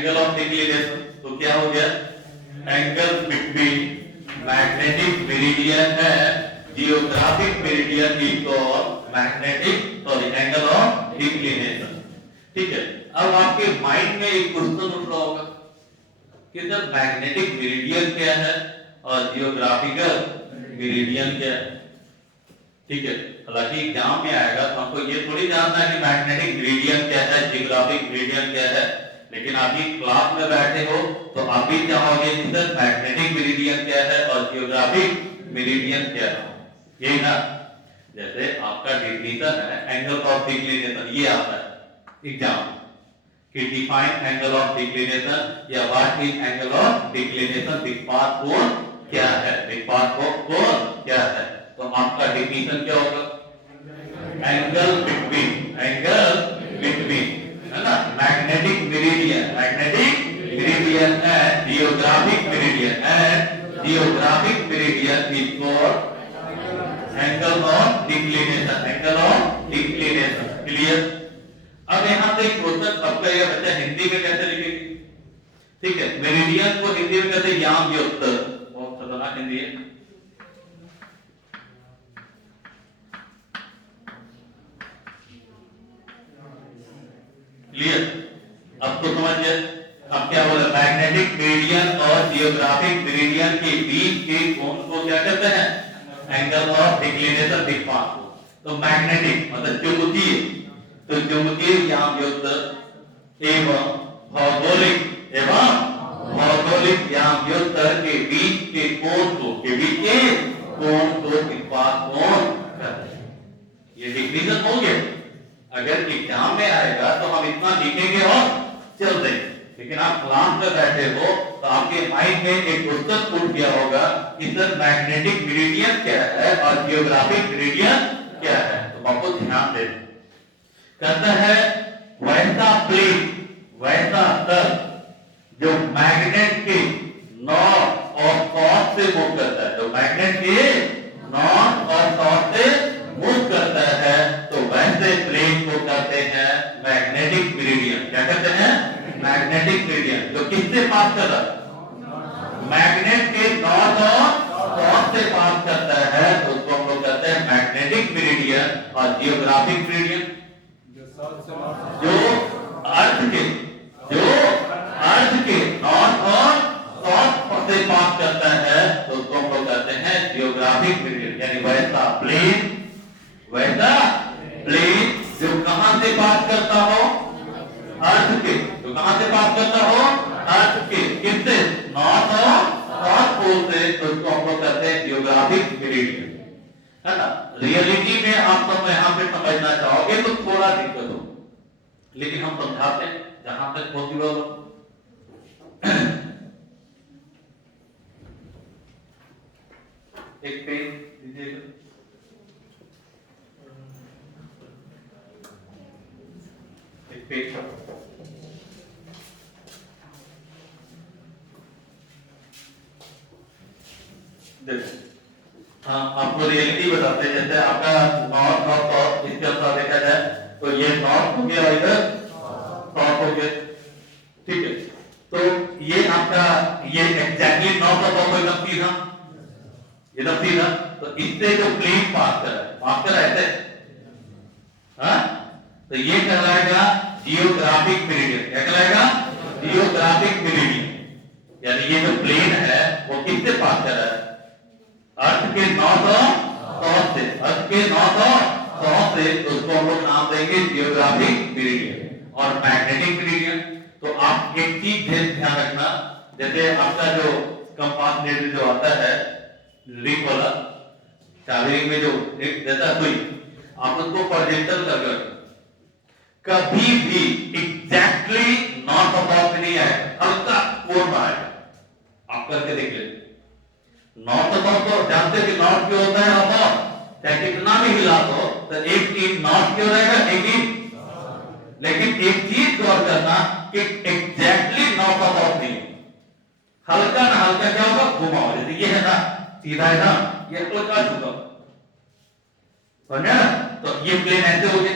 Angle of declination, तो क्या हो गया, angle between magnetic meridian and geographic meridian is called magnetic sorry angle of declination. ठीक है, अब आपके माइंड में एक क्वेश्चन उठ रहा होगा कि सर मैग्नेटिक मेरिडियन क्या है और जियोग्राफिकल मेरिडियन क्या है। ठीक है, हालांकि एग्जाम में आएगा तो हमको ये थोड़ी जानना है कि मैग्नेटिक मेरिडियन क्या है, जियोग्राफिक मेरिडियन क्या है, लेकिन आप भी क्लास में बैठे हो तो आप भी चाहोगे कि सर मैग्नेटिक मेरिडियन क्या है और जियोग्राफिक मेरिडियन क्या है, यही ना। जैसे आपका डिफिनेशन है एंगल ऑफ डिक्लिनेशन, ये आता है एग्जाम कि डिफाइन एंगल ऑफ डिक्लिनेशन या what is angle of declination, विपात कोण क्या है, विपात कोण क्या है। तो आपका डिफिनेशन क्या होगा, एंगल बिटवीन है ना magnetic meridian and geographic meridian is called angle of declination. Clear. अब यहां से एक क्वेश्चन आपका ये बच्चा हिंदी में कैसे लिखेंगे। ठीक है, मेरिडियन को हिंदी में कहते हैं याम उत्तर, बहुत खतरनाक हिंदी है। क्लियर, अब तो समझ गए। अब क्या बोला, मैग्नेटिक मेरिडियन और जियोग्राफिक मेरिडियन के बीच के कोण को क्या कहते हैं, एंगल ऑफ डिक्लिनेशन विपात। तो मैग्नेटिक मतलब चुंबकीय, तो चुंबकीय यामयुक्त एवं भौगोलिक यामयुक्त के बीच के कोण को विपात कोण कहते हैं। ये डिफिनेशन हो गया। अगर एग्जाम में आएगा तो हम इतना लिखेंगे और चल देंगे, लेकिन आप क्लास में बैठे हो तो आपके माइंड में एक क्वेश्चन उठ गया होगा कि सर मैग्नेटिक मेरिडियन क्या है और जियोग्राफिक मेरिडियन क्या है। तो आपको ध्यान देना, कहता है वैसा प्लेन वैसा तल जो मैग्नेट के नॉर्थ और साउथ से मूव करता है, जो मैग्नेट के नॉर्थ और साउथ से मूव करता है, तो वैसे प्लेन को कहते हैं मैग्नेटिक मेरिडियन। क्या कहते हैं, मैग्नेटिक मेरिडियन। जो किससे पास कर रहा है, मैग्नेट के नॉर्थ और साउथ से पास करता है, तो उसको हम लोग कहते हैं मैग्नेटिक मेरिडियन। और जियोग्राफिक मेरिडियन जो अर्थ के नॉर्थ और साउथ से पास करता है, तो उसको हम लोग कहते हैं जियोग्राफिक मेरिडियन। यानी वैसा प्लेन जो कहां से पास करता हो, अर्थ के, जो कहां से पास करता हो, अर्थ के, किससे, नॉर्थ और साउथ पोल से, तो उसको हम लोग कहते हैं जियोग्राफिक मेरिडियन, है ना। रियलिटी में आप सब यहां पे समझना चाहोगे तो थोड़ा दिक्कत हो, लेकिन हम समझाते हैं जहां तक पॉसिबल हो। एक पेज दीजिएगा, एक पेज देखो। हाँ, आपको रियलिटी बताते हैं। जैसे आपका नॉर्थ और साउथ, इसके अनुसार देखा जाए तो ये नॉर्थ हो गया, इधर साउथ हो गया। ठीक है, तो ये आपका ये एग्जैक्टली नॉर्थ और साउथ एकदम सीधा, तो इससे जो प्लेन पास कर रहा है, हाँ, तो ये कहलाएगा जियोग्राफिक मेरिडियन। क्या कहलाएगा, जियोग्राफिक मेरिडियन। यानी ये जो प्लेन है वो किससे पास कर रहा है, अर्थ के नॉर्थ और साउथ से, अर्थ के नॉर्थ और साउथ से, तो उसको हम लोग नाम देंगे जियोग्राफिक मेरिडियन। और मैग्नेटिक मेरिडियन, तो आप एक चीज ध्यान रखना, जैसे आपका जो कंपास नेडल जो आता है रिंग वाला, चाबी रिंग में जो एक देता कोई, आप उसको प्रोजेक्टर कर कभी भी एग्जैक्टली नॉर्थ और साउथ में नहीं आएगा, हल्का कोण आएगा। आप करके देख लेते, नॉर्थ और साउथ तो जानते कि नॉर्थ क्यों होता है, और साउथ चाहे कितना भी हिला दो तो एक टीम नॉर्थ क्यों रहेगा, एक टीम। लेकिन एक चीज गौर करना कि एग्जैक्टली नॉर्थ और साउथ नहीं, हल्का ना हल्का क्या होगा, घुमा हो। जैसे ये है ना, सीधा है ना, ये हल्का झुका, समझा ना। तो ये प्लेन ऐसे हो गया,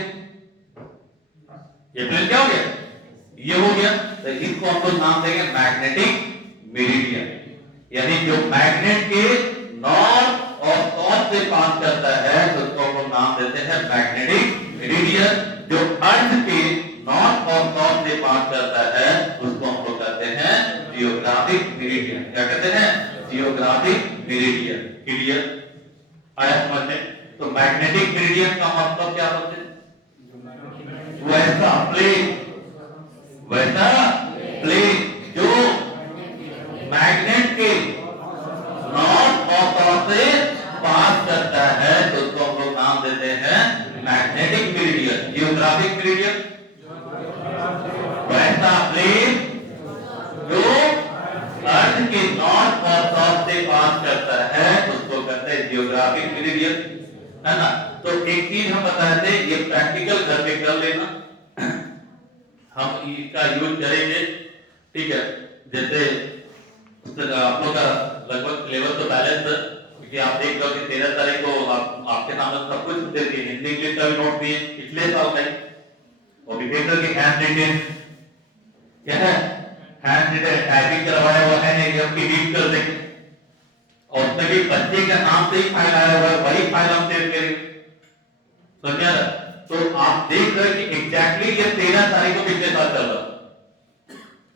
ये प्लेन क्या हो गया, ये हो गया। तो इसको हम लोग नाम देंगे मैग्नेटिक मेरिडियन, यानी जो मैग्नेट के नॉर्थ और साउथ से पास करता है तो उसको हम लोग नाम देते हैं मैग्नेटिक मेरिडियन। जो अर्थ के नॉर्थ और साउथ से पास करता है उसको हम लोग कहते हैं जियोग्राफिक मेरिडियन। क्या कहते हैं? Geographic meridian. क्लियर? आया समझ में? तो मैग्नेटिक मेरिडियन का मतलब क्या होता है? वैसा प्लेन, वैसा प्लेन जो मैग्नेट के नॉर्थ और साउथ से पास करता है तो उसको हम लोग नाम देते हैं मैग्नेटिक मेरिडियन। जियोग्राफिक मेरिडियन वैसा प्लेन जो अर्थ के नॉर्थ और साउथ से पास करता है उसको कहते हैं जियोग्राफिक मेरिडियन, है ना। तो एक चीज हम बताए थे, ये प्रैक्टिकल घर पे कर लेना, हम इसका यूज करेंगे, ठीक है। जैसे आप लोग का लगभग लेवल तो बैलेंस है, क्योंकि आप देख लो कि 13 तारीख को आपके सामने सब कुछ दे दिए, हिंदी इंग्लिश का भी नोट दिए पिछले साल का ही, और भी देख लो कि हैंड रिटेन क्या है, हैंड रिटेन टाइपिंग करवाया हुआ है, नहीं हम रीड कर देंगे, और उसमें भी बच्चे का नाम से ही फाइल आया हुआ है, वही फाइल हम सेव करेंगे, समझा? तो आप देख रहे हैं कि एग्जैक्टली ये 13 तारीख को पिछले साल चल रहा,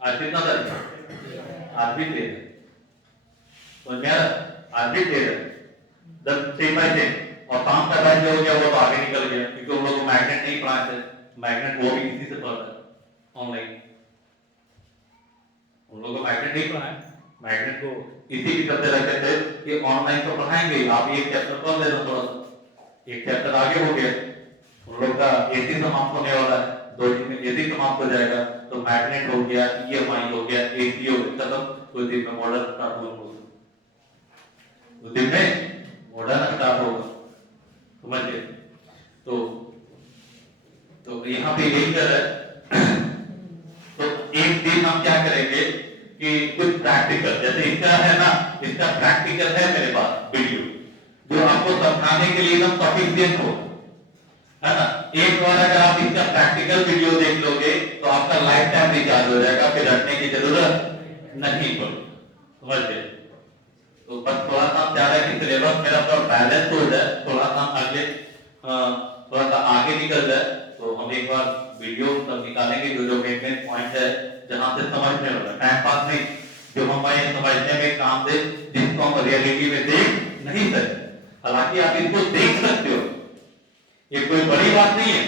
आज कितना तारीख? आज भी 13, समझा? आज भी 13, जब सेम बाय सेम, और काम का टाइम जो हो गया वो तो आगे निकल गया, क्योंकि उन लोगों को मैग्नेट नहीं पढ़ाए थे, मैग्नेट वो भी इसी से पढ़ रहा है ऑनलाइन, उन लोगों को मैग्नेट नहीं पढ़ाए, मैग्नेट को इसी की करते रहते थे कि ऑनलाइन तो पढ़ाएंगे, आप एक चैप्टर पढ़ लेना, थोड़ा सा एक चैप्टर आगे हो गया, उन लोग का एसी समाप्त होने वाला है, 2 दिन में एसी समाप्त हो जाएगा, तो मैग्नेट हो गया, ईएमआई हो गया, एसी हो गया, खत्म, कुछ दिन में मॉडल स्टार्ट होगा, कुछ दिन में मॉडल स्टार्ट होगा, समझ गए? तो यहाँ पे यही कर रहा है। तो एक दिन हम क्या करेंगे कि कुछ प्रैक्टिकल, जैसे इसका है ना, इसका प्रैक्टिकल है मेरे पास वीडियो, जो आपको समझाने के लिए एकदम सफिशिएंट हो, है ना। एक बार अगर आप इसका प्रैक्टिकल वीडियो देख लोगे तो आपका लाइफ टाइम रिचार्ज हो जाएगा, फिर रटने की जरूरत नहीं पड़ेगी, समझ गए? तो बस थोड़ा सा चाह रहे हैं कि सिलेबस मेरा थोड़ा बैलेंस हो जाए, थोड़ा सा आगे थोड़ा सा आगे निकल जाए, तो हम एक बार वीडियो सब निकालेंगे जो मेन पॉइंट है, जहां से समझने वाला, टाइम पास नहीं, जो हमें समझने में काम दे, जिसको हम रियलिटी में देख नहीं सकते। हालांकि आप इसको देख सकते हो, ये कोई बड़ी बात नहीं है,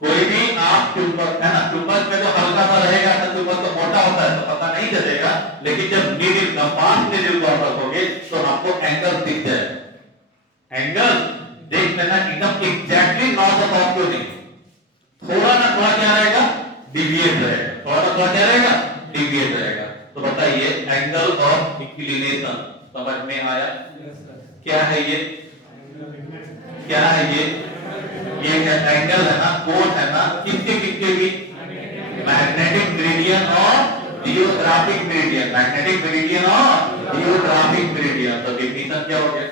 कोई भी आप चुंबक, है ना, चुंबक में तो हल्का सा रहेगा, तो चुंबक तो मोटा होता है तो पता नहीं चलेगा, लेकिन जब नीडल कंपास नीडल को आप रखोगे तो आपको एंगल दिख जाएगा, एंगल देख लेना एकदम एग्जैक्टली नॉर्थ और साउथ क्यों नहीं, थोड़ा ना थोड़ा क्या रहेगा, डिविएट रहेगा, थोड़ा ना थोड़ा क्या रहेगा, डिविएट रहेगा। तो बताइए एंगल ऑफ इंक्लिनेशन समझ में आया? क्या है ये? क्या है ये? ये एंगल है ना, कोण है ना, किसके किसके भी? मैग्नेटिक मेरिडियन और जियोग्राफिक मेरिडियन, मैग्नेटिक मेरिडियन और जियोग्राफिक मेरिडियन। तो डेफिनेशन क्या हो गया?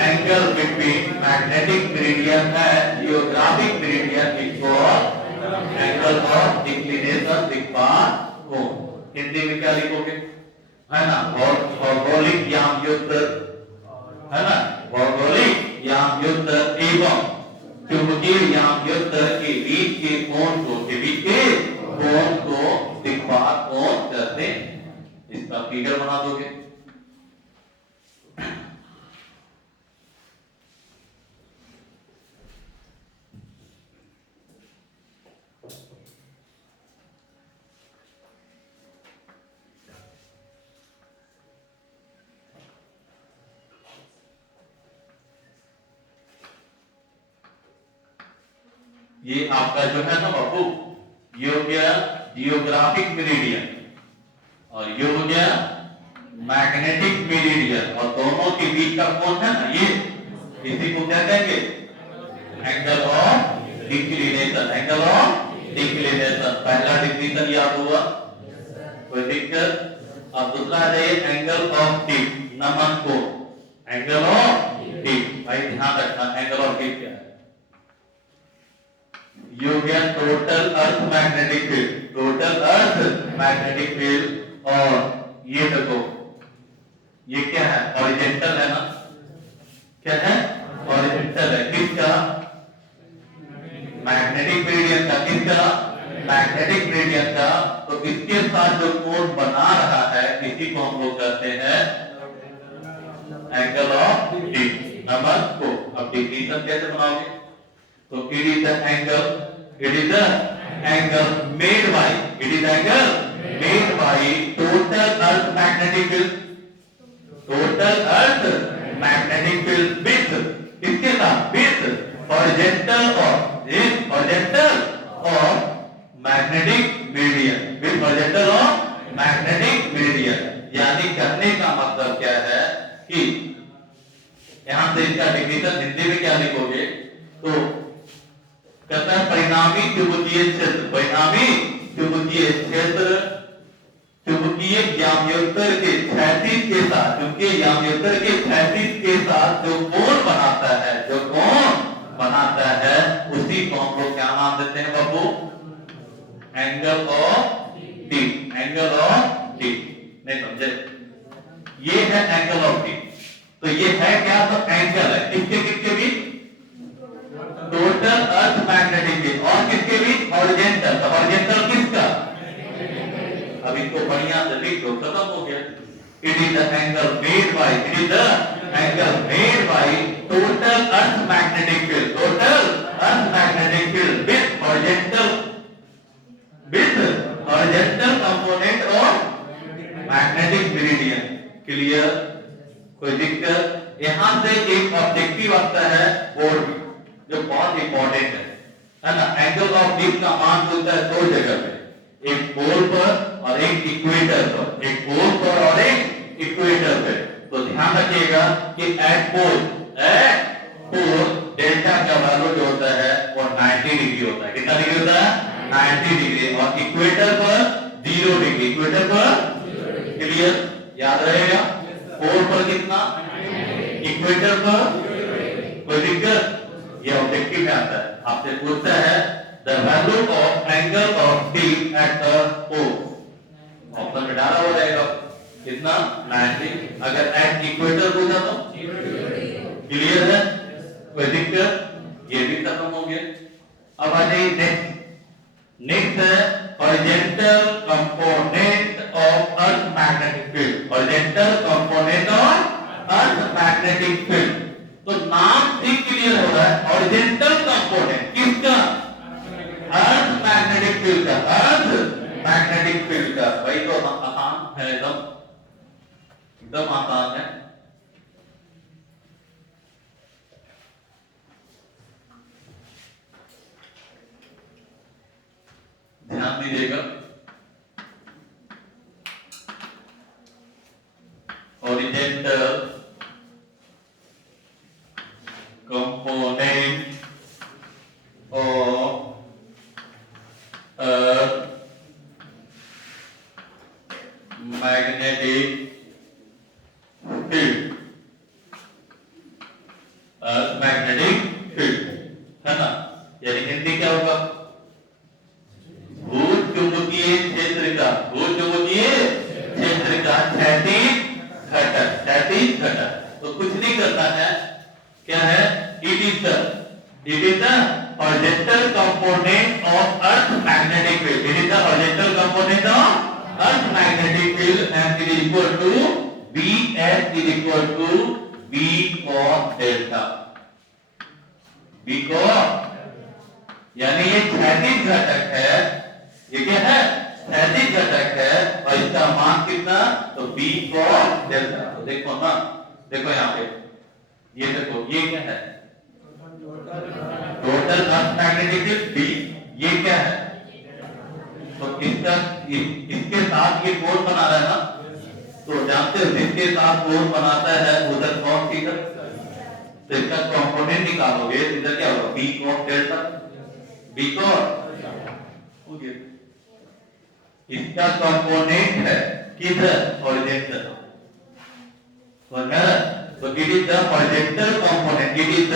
Angle between magnetic meridian and geographic meridian equal angle of inclination दिक्पात कोण। हिंदी में क्या लिखोगे, है ना, भौगोलिक याम युक्त, है ना, भौगोलिक याम युक्त एवं चुंबकीय याम युक्त के बीच के कोण को, के बीच के कोण को दिक्पात कोण कहते हैं। इसका फिगर बना दोगे, ये आपका जो है ना बाबू, ये हो गया जियोग्राफिक मेरिडियन और ये हो गया मैग्नेटिक मेरिडियन, और दोनों के बीच का कोण है ना ये, इसी को क्या कहेंगे? Angle of inclination, angle of inclination. पहला डिफिनेशन याद हुआ, कोई दिक्कत? अब दूसरा है एंगल ऑफ टिप, नमन कोण, एंगल ऑफ टिप, भाई ध्यान रखना एंगल ऑफ टिप क्या है। ये हो गया टोटल अर्थ मैग्नेटिक फील्ड, टोटल अर्थ मैग्नेटिक फील्ड। और ये देखो ये क्या है, हॉरिजॉन्टल है ना, क्या है, हॉरिजॉन्टल है, किसका, मैग्नेटिक मेरिडियन का, किसका, मैग्नेटिक मेरिडियन का। तो इसके साथ जो कोण बना रहा है इसी को हम लोग कहते हैं एंगल ऑफ डी। नंबर 4। अब डिफिनेशन कैसे बनाओगे, तो it is the angle, it is the angle made by, it is angle made by total earth magnetic field, total earth magnetic field with, इसके साथ विथ हॉरिजॉन्टल और magnetic meridian, with horizontal और magnetic meridian. यानी कहने का मतलब क्या है कि यहां से इसका डिफिनेशन हिंदी में क्या लिखोगे, तो कहता है परिणामी चुंबकीय क्षेत्र, परिणामी चुंबकीय क्षेत्र चुंबकीय याम्योत्तर के क्षैतिज के साथ, चुंबकीय याम्योत्तर के क्षैतिज के साथ जो कोण बनाता है, जो कोण बनाता है उसी को हम लोग क्या नाम देते हैं बाबू, angle of D, angle of D. नहीं समझे, ये है एंगल ऑफ डी। तो ये है क्या, तो एंगल है किसके किसके बीच, टोटल अर्थ मैग्नेटिक फील्ड और किसके बीच, हॉरिजॉन्टल। तो हॉरिजॉन्टल किसका, अब इसको बढ़िया से लिख दो, खत्म हो गया। It is the angle made by, it is the angle made by total earth magnetic field, total earth magnetic field with horizontal, with horizontal component of magnetic meridian. Clear, कोई दिक्कत। यहां से एक ऑब्जेक्टिव आता है बोर्ड में जो बहुत इंपॉर्टेंट है ना। एंगल ऑफ डी का मान होता है दो जगह पे, एक पोल पर और एक इक्वेटर पर, एक पोल पर और एक इक्वेटर पे। तो ध्यान रखिएगा कि एट पोल डेल्टा का वैल्यू जो होता है वो 90 डिग्री होता है। कितना डिग्री होता है, 90 डिग्री। और इक्वेटर पर 0 डिग्री, इक्वेटर पर, क्लियर, याद रहेगा। पोल पर कितना, इक्वेटर पर, कोई दिक्कत। ये ऑब्जेक्टिव में आता है, आपसे पूछता है the value of angle of dip at the pole, option में डाला हुआ रहेगा कितना, 90। अगर एट इक्वेटर पूछा तो क्लियर है, कोई दिक्कत। ये भी खत्म हो गया। अब आ जाइए नेक्स्ट, नेक्स्ट है horizontal component of earth magnetic field, horizontal component of earth magnetic field. तो नाम से क्लियर हो रहा है, हॉरिजॉन्टल कंपोनेंट किसका, अर्थ मैग्नेटिक फील्ड का, अर्थ मैग्नेटिक फील्ड का। भाई तो आसान है, एकदम एकदम आसान है। ध्यान दीजिएगा, horizontal component of magnetic field, magnetic field है ना। यानी हिंदी क्या होगा, भूचुंबकीय क्षेत्र का, भूचुंबकीय क्षेत्र का क्षैतिज घटक, क्षैतिज घटक। तो कुछ नहीं करता है, क्या है, it is the horizontal component of earth magnetic field, it is the horizontal component of earth magnetic field and it is equal to Bs is equal to B cos delta, B cos, यानी ये क्षैतिज घटक है, ये क्या है, क्षैतिज घटक है और इसका मान कितना, तो B cos डेल्टा। तो देखो ना, देखो यहाँ पे, ये देखो ये क्या है, टोटल अर्थ मैग्नेटिक फील्ड B, ये क्या है, तो इसके साथ ये कोण बना रहा है ना। तो जानते हो जिसके साथ कोण बनाता है उधर कौन सी है, तो इसका कंपोनेंट निकालोगे तो इधर क्या होगा, B cos delta, B cos हो गया। इसका कंपोनेंट है किधर, हॉरिजॉन्टल, तो it is the horizontal component, it is the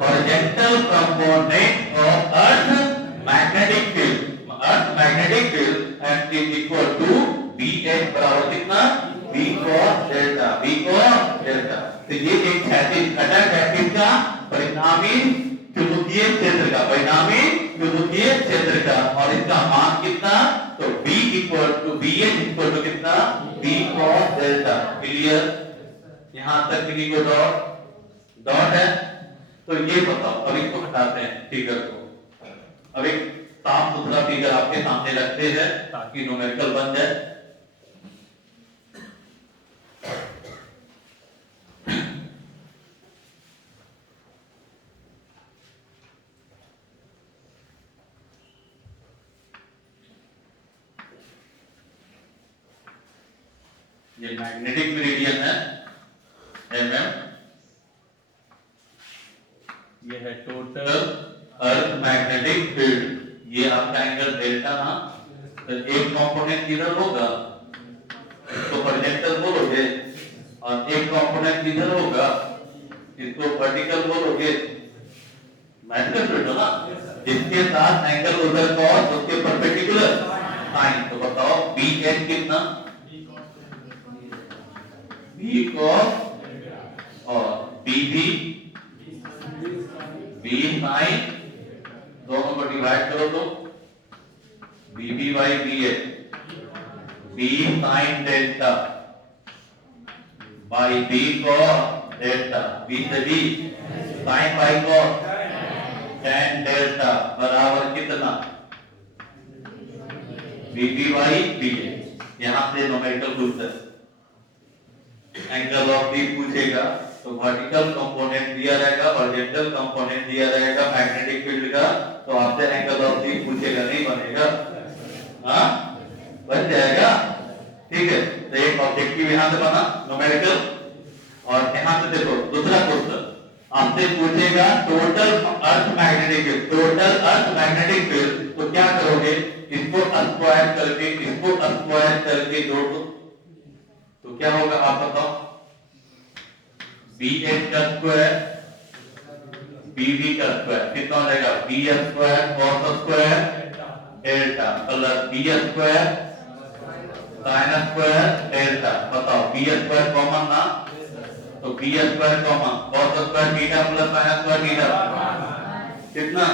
horizontal component of earth and is equal to B H बराबर कितना B cos delta B cos delta. तो ये एक क्षैतिज घटक है किसका परिणामी चुंबकीय क्षेत्र का परिणामी चुंबकीय क्षेत्र का और इसका मान कितना तो b equal to B H equal to कितना बी कॉस डेल्टा। क्लियर यहां तक किसी को डॉट है तो ये बताओ अब इसको हटाते हैं फिगर को। अब एक साफ सुथरा फिगर आपके सामने रखते हैं ताकि न्यूमेरिकल बन जाए। ये मैग्नेटिक मेरिडियन है mm, ये है टोटल अर्थ मैग्नेटिक फील्ड। ये आपका एंगल डेल्टा ना तो एक कंपोनेंट इधर होगा इसको हॉरिजॉन्टल बोलोगे और एक कंपोनेंट इधर होगा इसको वर्टिकल बोलोगे। मैग्नेटिक फील्ड ना जिसके साथ एंगल उधर कॉस उसके परपेंडिकुलर साइन। तो बताओ बी एच कितना बी कॉस और बी भी बी साइन दोनों को डिवाइड करो तो B B by B H B sine delta by B cos delta B से B sine by cos tan delta बराबर कितना B B by B H. यहां से numerical question angle of B पूछेगा तो वर्टिकल कंपोनेंट दिया रहेगा horizontal component दिया रहेगा मैग्नेटिक फील्ड का तो आपसे एंगल ऑफ बी पूछेगा नहीं बनेगा हाँ बन जाएगा। ठीक है तो एक ऑब्जेक्टिव यहां से बना न्यूमेरिकल और यहां से देखो दूसरा क्वेश्चन आपसे पूछेगा टोटल अर्थ मैग्नेटिक फील्ड टोटल अर्थ मैग्नेटिक फील्ड तो क्या करोगे इसको स्क्वायर करके जोड़ दो तो क्या होगा आप बताओ बी एच का स्क्वायर बी बी का स्क्वायर कितना हो जाएगा B square cos square delta plus B square sine square delta. बताओ बी स्क्वायर कॉमन ना तो B square common cos square theta plus sine square theta कितना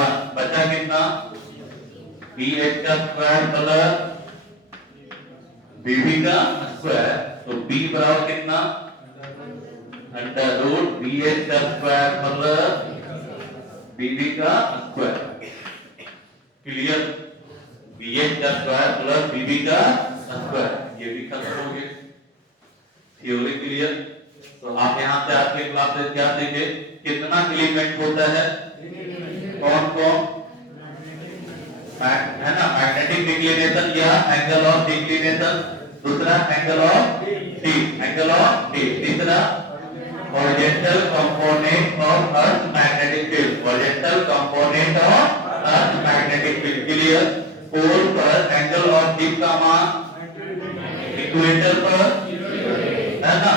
1 बचा कितना बी एच का स्क्वायर प्लस बीबी का स्क्वायर तो b बराबर कितना अंडर रूट बी एच का स्क्वायर प्लस बीबी का स्क्वायर। क्लियर बी एच का स्क्वायर प्लस बीबी का स्क्वायर ये भी खत्म हो गया थ्योरी। क्लियर तो आप यहां से आपके क्लास में क्या सीखे कितना एलिमेंट होता है कौन कौन है ना मैग्नेटिक डिक्लिनेशन या एंगल ऑफ डिक्लिनेशन दूसरा एंगल ऑफ टी तीसरा horizontal component of earth magnetic field horizontal component of earth magnetic field. Clear pole पर एंगल ऑफ टी का मान इक्वेटर पर है ना।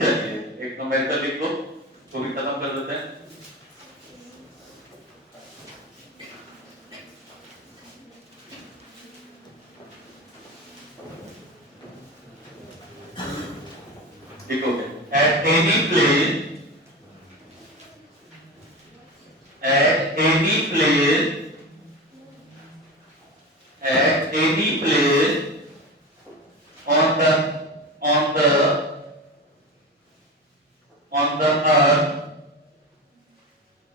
चलिए एक न्यूमेरिकल लिख दो तो भी खत्म कर देते हैं। लिखोगे at any place at any place at any place on the on the on the earth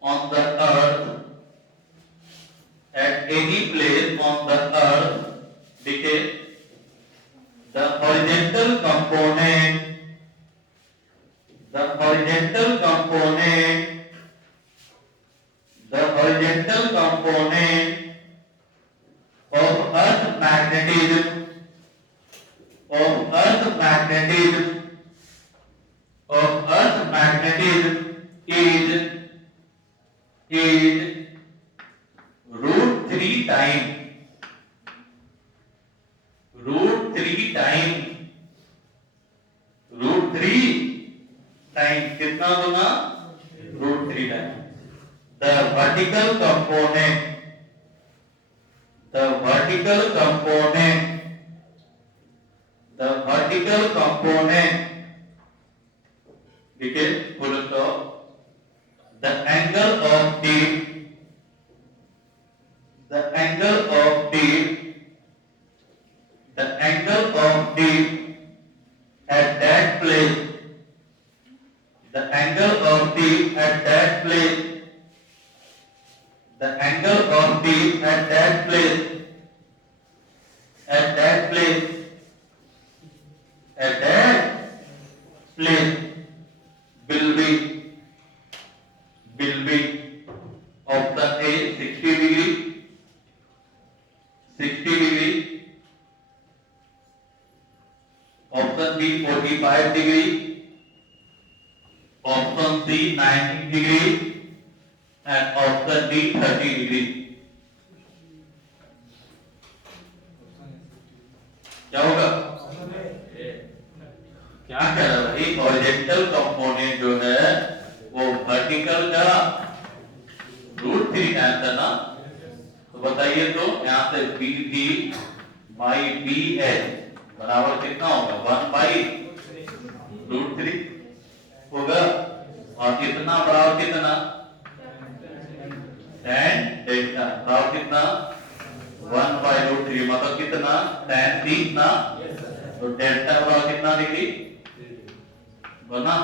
on the earth at any place on the earth देखिए the horizontal component the horizontal component of earth magnetism is root 3 times कितना होगा root 3 time the vertical component the vertical component देखिए बोलो तो the angle of dip the angle of dip at that place the angle of dip at that place the angle of dip at that place will be option A 60 degree option B 45 degree option C 90 degree and option D 30 degree क्या होगा क्या कह रहा भाई horizontal component जो है वो vertical का √3 टाइम था ना तो बताइए तो यहाँ से B D by B H बराबर कितना होगा 1/√3 होगा और कितना बराबर कितना tan डेल्टा बराबर कितना 1/√3 मतलब कितना tan 30 ना तो डेल्टा बराबर कितना डिग्री बना